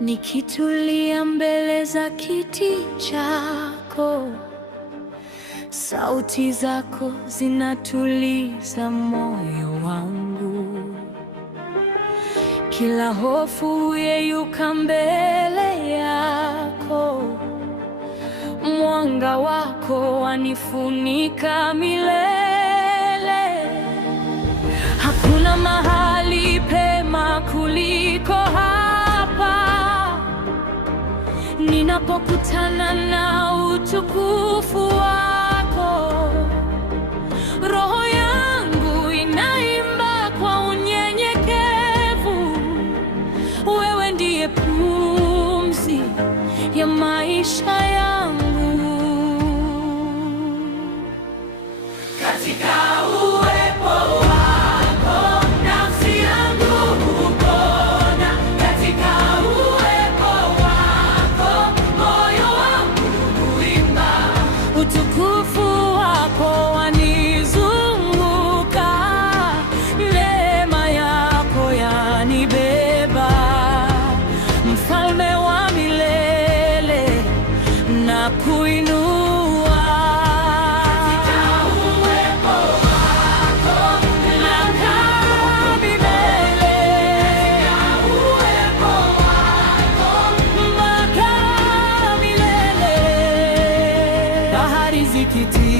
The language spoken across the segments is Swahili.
nikitulia mbele za kiti chako. Sauti zako zinatuliza moyo wangu, kila hofu yeyuka mbele yako. Mwanga wako wanifunika milele. Hakuna mahali pema kuliko hapa, ninapokutana na utukufu wako. Roho yangu inaimba kwa unyenyekevu, wewe ndiye pumzi ya maisha yangu. Katika uwepo wako nafsi yangu hupona, katika uwepo wako moyo wangu huimba. Utukufu wako wanizunguka, neema yako yanibeba. Mfalme wa milele na kuinua.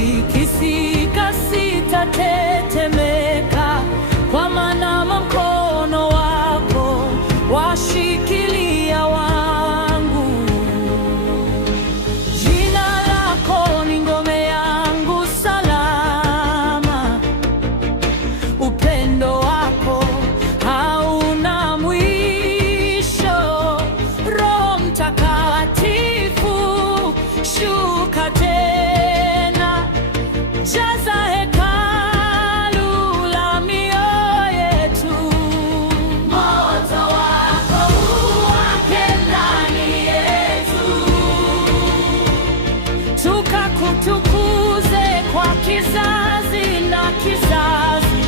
Zikitikisika sitatetemeka, kwa maana mkono wako washikilia wangu. Jina lako ni ngome yangu salama, upendo wako hauna mwisho. Roho Mtakatifu shuka tena, jaza hekalu la mioyo yetu. Moto wako uwake ndani yetu, tukakutukuze kwa kizazi na kizazi.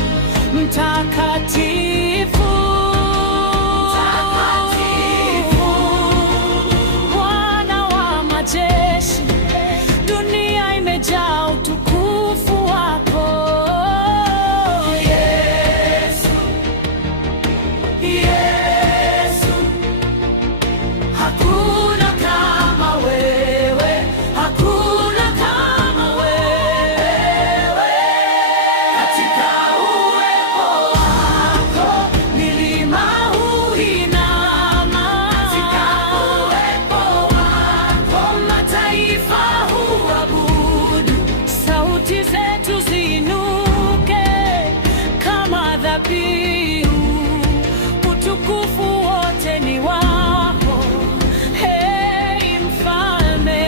Mtakatifu, mtakatifu, Bwana wa majeshi, dunia imejaa utukufu wako. Yesu, Yesu, hakuna kama wewe, hakuna kama wewe. Katika uwepo wako milima huinama, katika uwepo wako mataifa huabudu. Sauti zetu ziinuke kama dhabihu, utukufu wote ni wako. Hey Mfalme,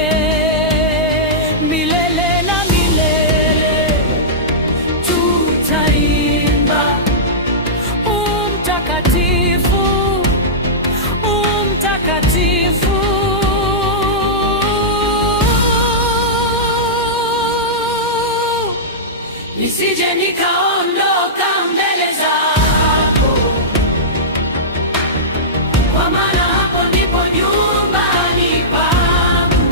milele na milele tutaimba. Mtakatifu, mtakatifu. Nisije nikaondoka mbele zako, kwa maana hapo ndipo nyumbani pangu.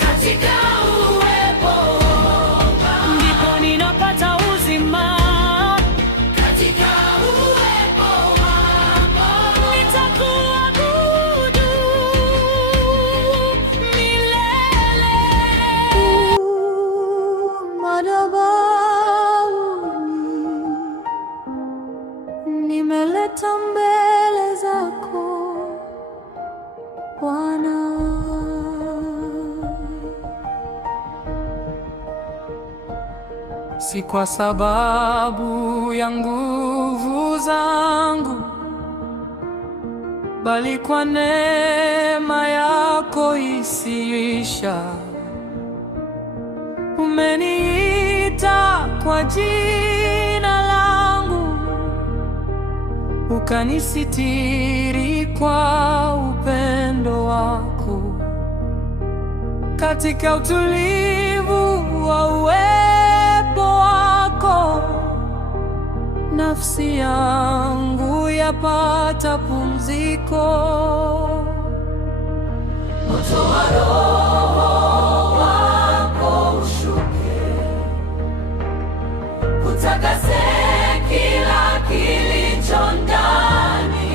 Katika uwepo wako ndipo ninapata uzima, katika uwepo wako nitakuabudu milele. Madhabahuni nimeleta mbele zako Bwana. Si kwa sababu ya nguvu zangu, bali kwa neema yako isiisha. Umeniita kwa jina langu, ukanisitiri kwa upendo wako. Katika utulivu wa uwepo wako, nafsi yangu yapata pumziko. Moto wa Roho wako ushuke, utakase kila kilicho ndani,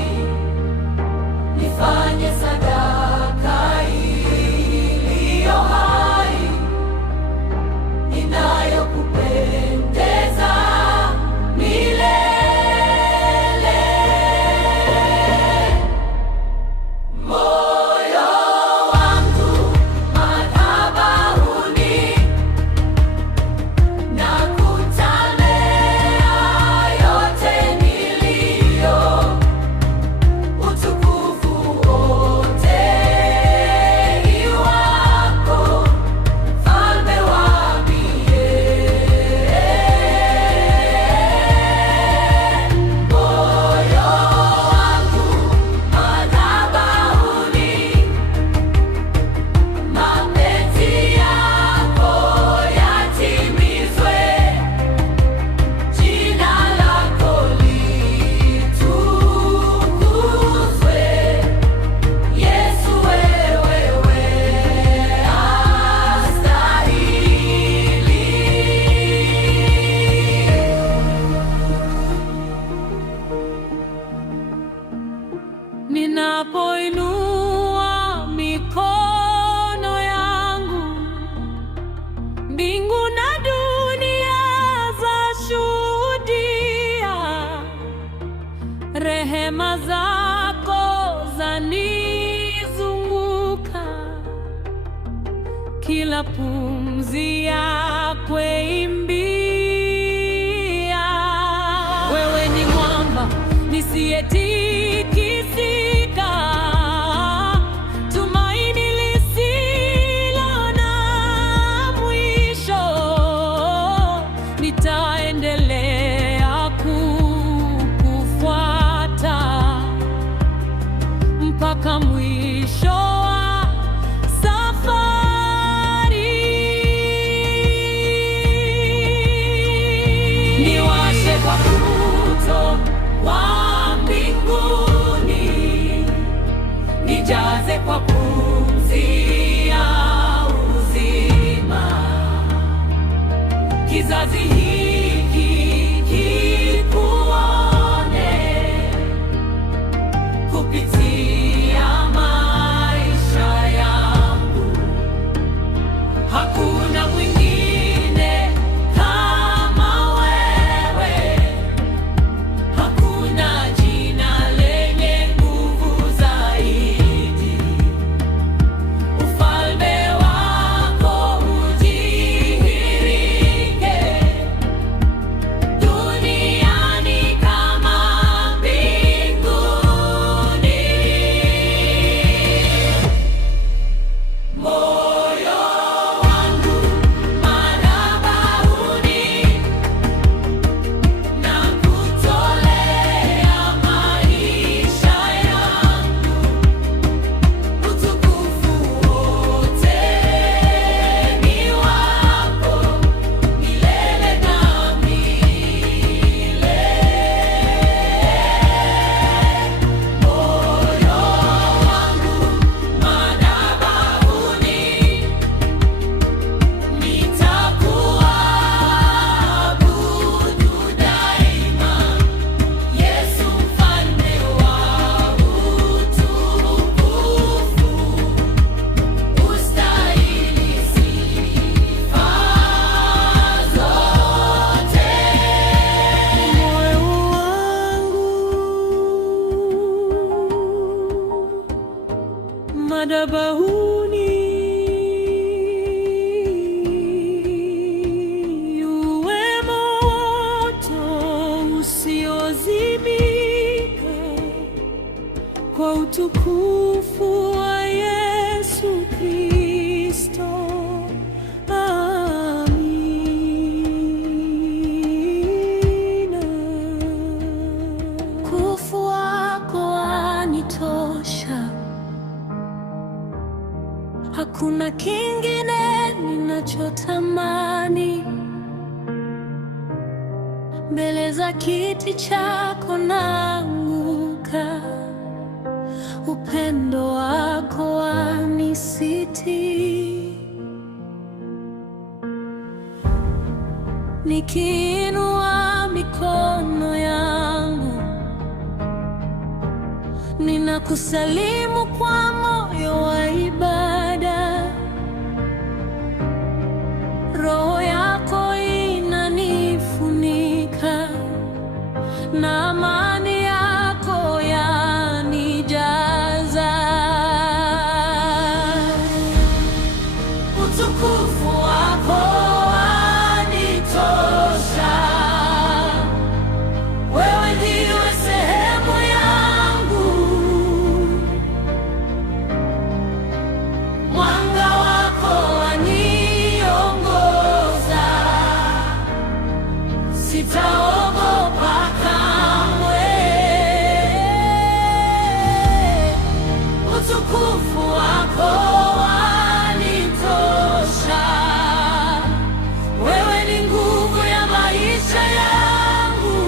nifanye sadaka iliyo hai, inayokupendeza milele. Moyo wangu madhabahuni, nakutamea yote niliyo, utukufu wote ni wako, Mfalme wa milele. Moyo wangu madhabahuni, mapenzi yako yatimizwe, jina lako litukuzwe. Yesu, wewe astahili. Ninapoinua mikono yangu, mbingu na dunia zashuhudia, rehema zako zanizunguka, kila pumzi yako imbia. Wewe ni mwamba nisiyetikisika, tumaini lisilo na mwisho. Nitaendelea kukufuata mpaka mwisho wa safari. Niwashe kwa moto wa mbinguni, nijaze kwa pumzi ya uzima, kizazi hiki kikuone, kupitia maisha yangu. Hakuna mwingine kama wewe, hakuna jina lenye nguvu zaidi. Ufalme wako udhihirike, duniani kama mbinguni. Moyo wangu madhabahuni, nakutolea maisha yangu, utukufu wote ni wako, milele na milele. Moyo wangu madhabahuni, nitakuabudu daima. Yesu, Mfalme wa utukufu, ustahili sifa zote. Moyo wangu madhabahuni, uwe moto usiozimika, kwa utukufu wa Yesu Kristo. Amina. Kufu wako wanitosha, hakuna kingine ninachotamani mbele za kiti chako nangu upendo wako wanisiti. Nikiinua mikono yangu, ninakusalimu kwa moyo wa ibada. Roho yako inanifunika na amani yako yanijaza. Utukufu wako wanitosha. Wewe ndiwe sehemu yangu, mwanga wako waniongoza. Sitaogopa kamwe. Utukufu wako wanitosha. Wewe ni nguvu ya maisha yangu.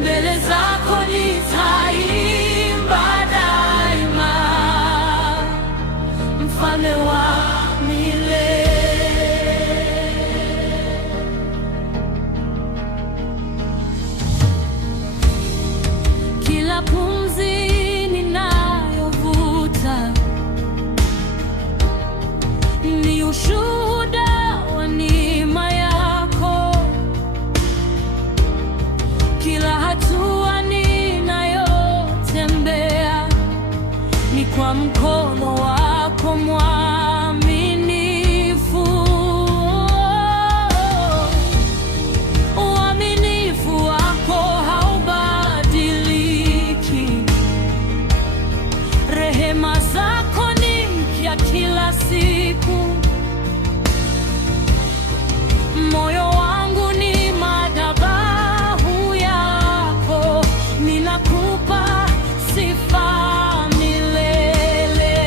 Mbele zako nitaimba daima, Mfalme wa milele. Kila pumzi ninayovuta ni ushuhuda wa neema yako. Kila hatua ninayotembea ni kwa mkono wako mwaminifu. Uaminifu wako haubadiliki. Rehema zako ni mpya kila siku. Moyo wangu ni madhabahu yako, ninakupa sifa milele.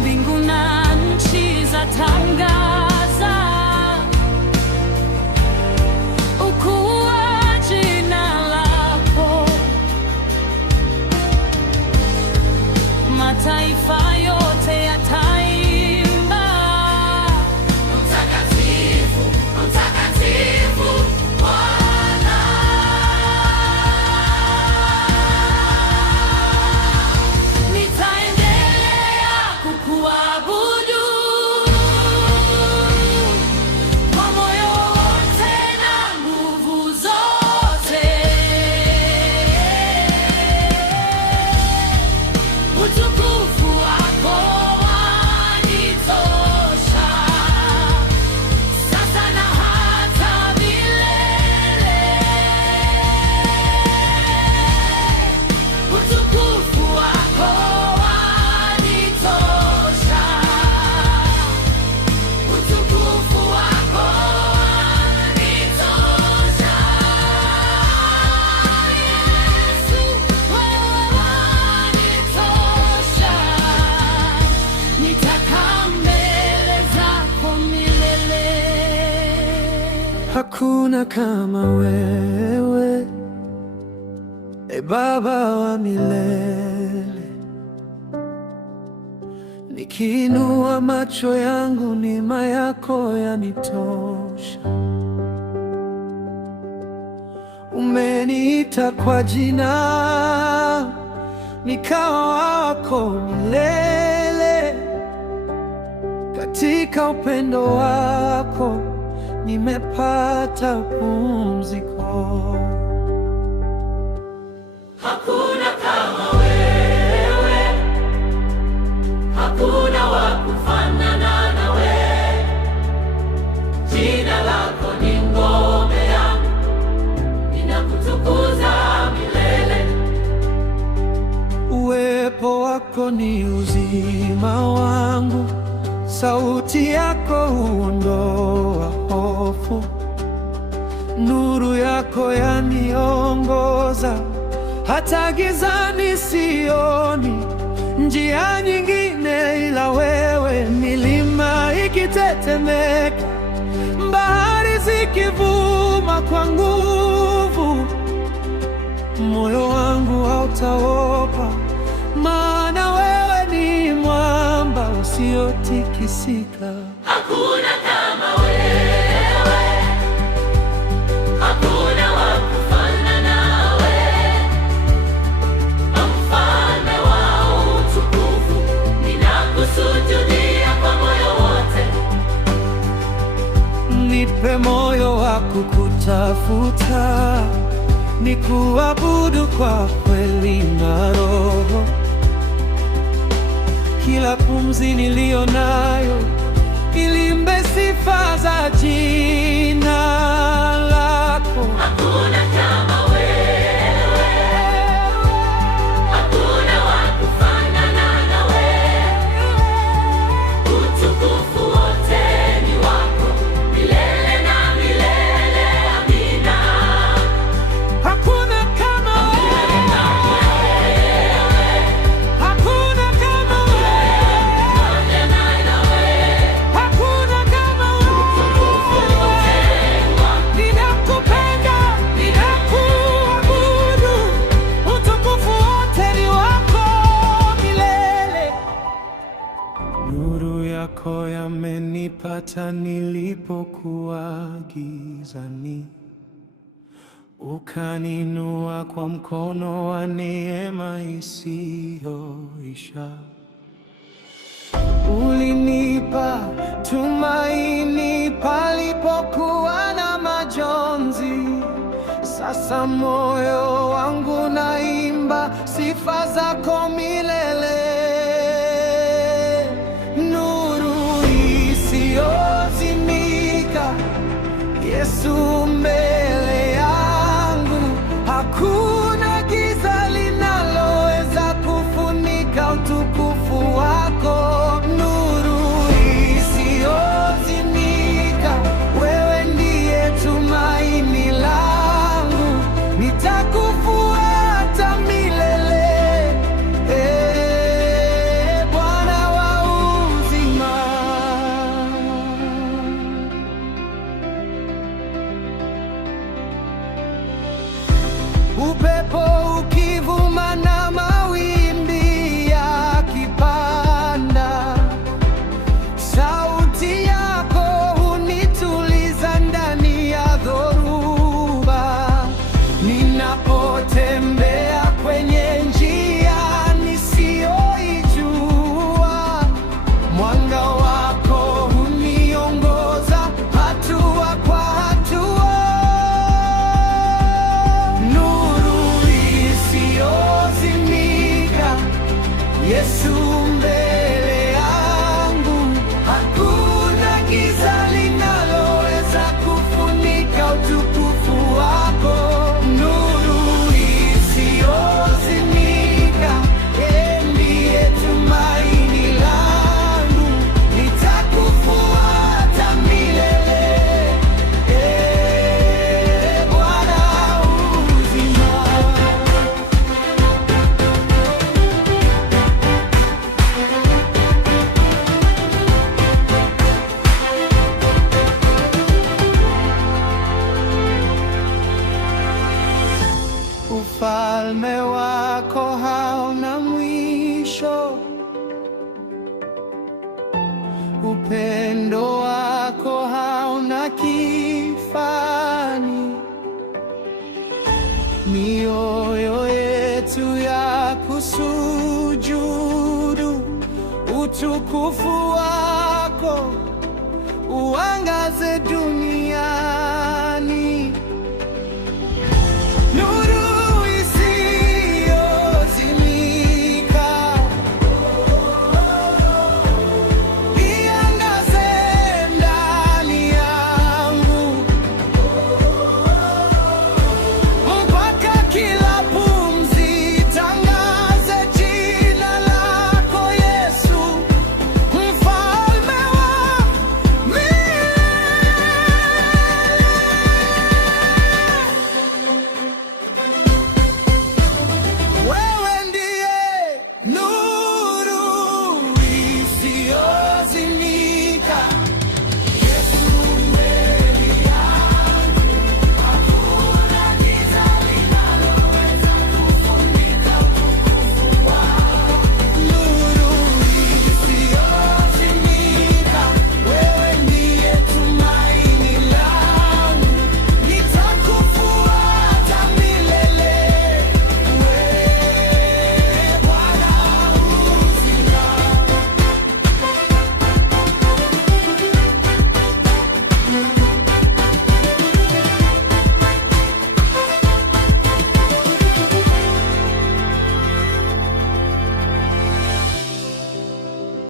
Mbingu na nchi zatangaza ukuu wa jina lako. Mataifa yote yataimba, Mtakatifu, Mtakatifu Bwana. Nitaendelea kukuabudu kwa moyo wote na nguvu zote. Utukufu wako wanitosha, sasa na hata milele. Utukufu wako wanitosha. Utukufu wako wanitosha. Yesu, wewe wanitosha. Nitakaa mbele zako milele. Hakuna kama wewe, e Baba wa milele. Nikiinua macho yangu, neema yako yanitosha. Umeniita kwa jina, nikawa wako milele. Katika upendo wako nimepata pumziko. Hakuna kama wewe, hakuna wa kufanana nawe. Jina lako ni ngome yangu, ninakutukuza milele. Uwepo wako ni uzima wangu, sauti yako huondoa hofu. Nuru yako yaniongoza, hata gizani sioni njia nyingine ila wewe. Milima ikitetemeka, bahari zikivuma kwa nguvu, moyo wangu hautaogopa, maana wewe ni mwamba usiotikisika. Hakuna kama wewe, hakuna wa kufanana nawe, mfalme wa utukufu, ninakusujudia kwa moyo wote. Nipe moyo wa kukutafuta, nikuabudu kwa kweli na roho. Kila pumzi niliyo nayo ilimbe sifa za jina lako. Hakuna kama wewe, hakuna wa kufanana nawe, utukufu wote ni wako milele na milele. Amina. Hakuna kama wewe, hakuna kama wewe, hakuna kama wewe. Ninakupenda, ninakuabudu, utukufu wote ni wako milele. Nuru yako yamenipata nilipokuwa gizani, ukaninua kwa mkono wa neema isiyoisha. Ulinipa tumaini palipokuwa na majonzi. Sasa moyo wangu naimba sifa zako milele. Nuru isiyozimika, Yesu mbele yangu, hakuna giza linaloweza kufunika utukufu wako. Nuru isiyozimika, wewe ndiye tumaini langu, nitakufuata milele. Bwana wa uzima. Upepo ukivuma na mawimbi yakipanda, sauti yako hunituliza ndani ya dhoruba. Ninapotembea kwenye njia nisiyoijua, mwanga wako huniongoza hatua kwa hatua. Nuru isiyozimika, Yesu mbele yangu, hakuna giza linaloweza kufunika utukufu wako. Nuru isiyozimika, yeye ndiye tumaini langu, nitakufuata milele. Bwana uzima. Ufalme wako hauna mwisho, upendo wako hauna kifani. Mioyo yetu ya kusujudu utukufu wako, uanga